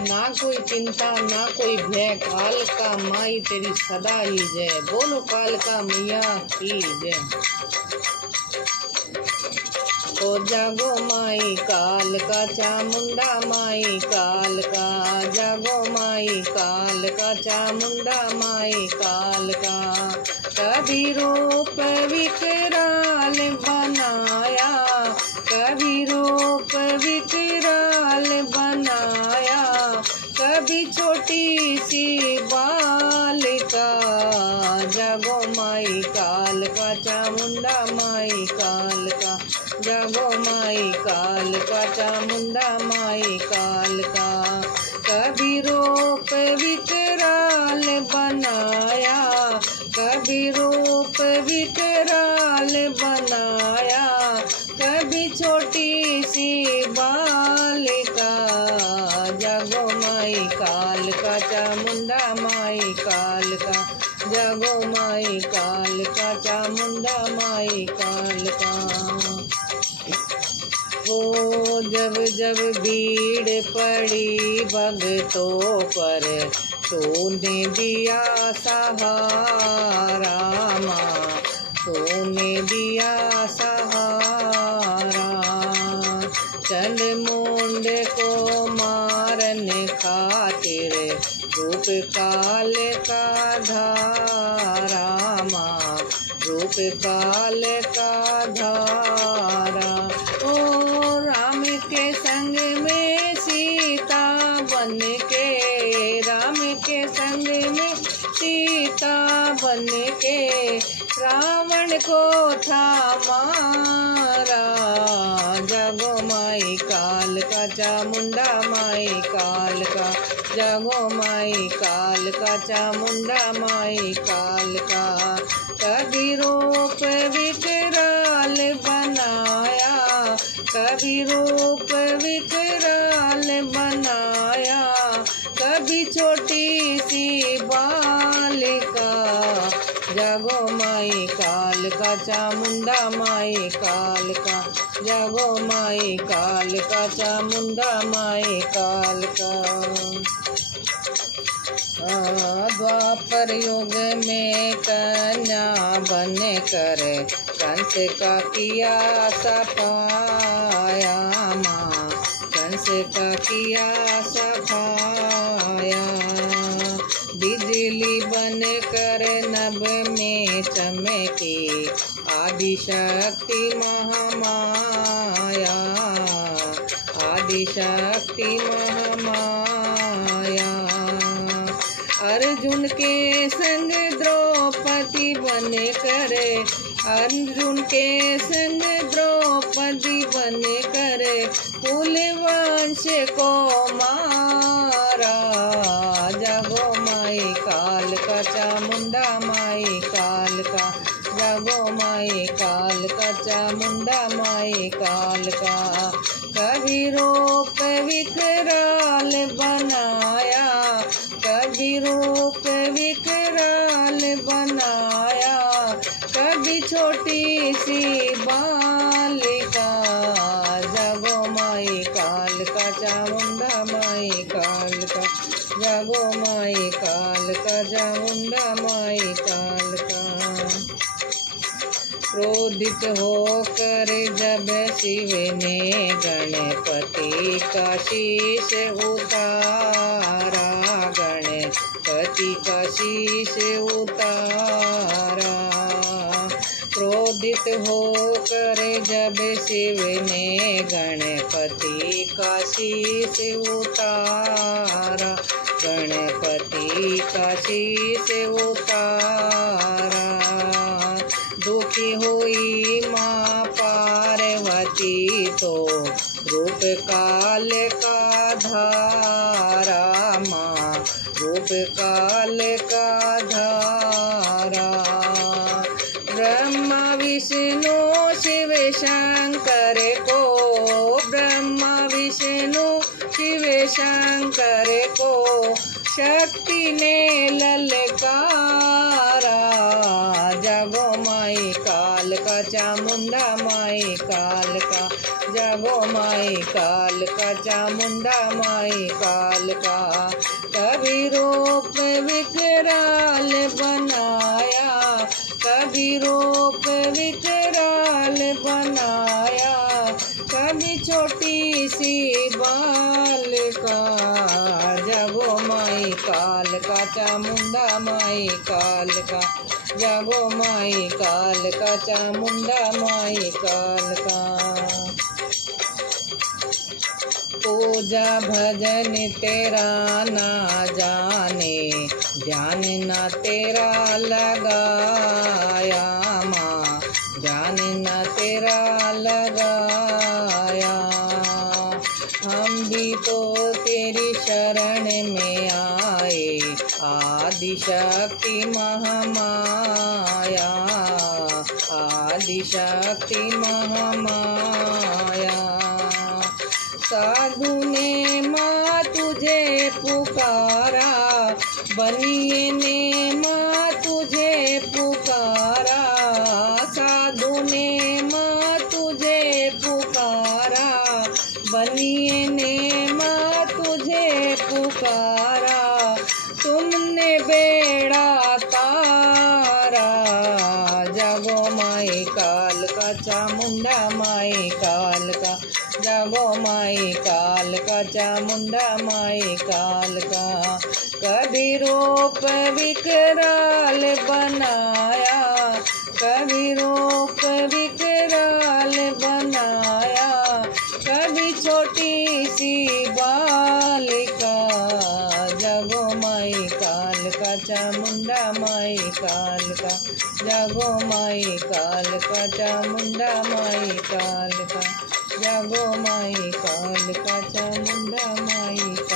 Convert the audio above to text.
ना कोई चिंता ना कोई भय, काल का माई तेरी सदा ही जय। बोलो काल का मैया की जय। ओ जागो माई काल का, चामुंडा माई काल का, जागो माई काल का, चामुंडा माई काल का। कभी रूप विकराल बनाया, कभी रूप विकराल बनाया, कभी छोटी सी बालिका। जागो माई काल का, चामुंडा माई काल का, जागो माई काल का, चामुंडा माई काल का। कभी रूप विकराल बनाया, कभी रूप विकराल बनाया, कभी छोटी सी बालिका। जागो माई काल का, चामुंडा माई काल का, जागो माई काल का, चामुंडा माई काल का। हो जब जब भीड़ पड़ी भगतों पर, तूने दिया सहारा माँ, तूने दिया सहारा। चंड मुंड को मारने खातिर, रूप काल का धारा माँ, रूप काल का धारा। ओ राम के संग में सीता बन के, राम के संग में सीता बन के, रावण को था मारा। जागो माई काल का, चामुंडा माई काल का, जागो माई काल का, चामुंडा माई काल का। कभी रूप विकराल बनाया, कभी रूप विकराल बनाया, कभी छोटी सी बालिका। जागो माई काल का, चामुंडा माई काल का, जागो माई काल का, चामुंडा माई काल का। द्वापर युग में कन्या बन कर, कंस का किया सफाया माँ, कंस का किया सफाया। बिजली बन कर नभ में चमकी, आदिशक्ति महामाया, आदिशक्ति महामाया। अर्जुन के संग द्रौपदी बन कर, अर्जुन के संग द्रौपदी बन कर, कुलवंश को मारा। जागो माई काल का, चामुंडा माई काल का, जागो माई काल का, चामुंडा माई काल का। कभी रूप विकराल बनाया, कभी रूप विकराल बनाया, कभी छोटी सी बालिका। जागो माई काल का, चामुंडा माई काल का, जागो माई काल का, चामुंडा माई काल का। क्रोधित होकर जब शिव ने गणपति का शीश उतारा, गणपति का शीश उतारा। क्रोधित होकर जब शिव ने गणपति का शीश उतारा, गणपति का शीश उतारा। दुखी हुई माँ पार्वती तो, रूप काल का धारा माँ, रूप काल का धारा। ब्रह्मा विष्णु शिव शंकर को, ब्रह्मा विष्णु शिव शंकर को, शक्ति ने ललकारा। जागो माई काल का, चामुंडा माई काल का, जागो जागो माई काल का चामुंडा माई काल का। कभी रूप विकराल बनाया, कभी रूप विकराल बनाया, कभी छोटी सी बालिका। जागो माई काल का चामुंडा माई काल का, जागो माई काल का चामुंडा माई काल का। पूजा भजन तेरा ना जाने, ध्यान ना तेरा लगाया माँ, ध्यान ना तेरा लगाया। हम भी तो तेरी शरण में आए, आदिशक्ति महामाया, आदिशक्ति महामाया। साधु ने माँ तुझे पुकारा, बनिए ने माँ तुझे पुकारा, साधु ने माँ तुझे पुकारा, बनिए ने माँ तुझे पुकारा। तुमने बेड़ा तारा, जागो माई काल का चामुंडा माई काल का, जागो माई काल का चामुंडा माई काल का। कभी रूप विकराल बनाया, कभी रूप विकराल बनाया, कभी छोटी सी बालिका। जागो माई काल का चामुंडा माई काल का, जागो माई काल का चामुंडा माई काल का, जागो माई काल का चामुंडा माई का।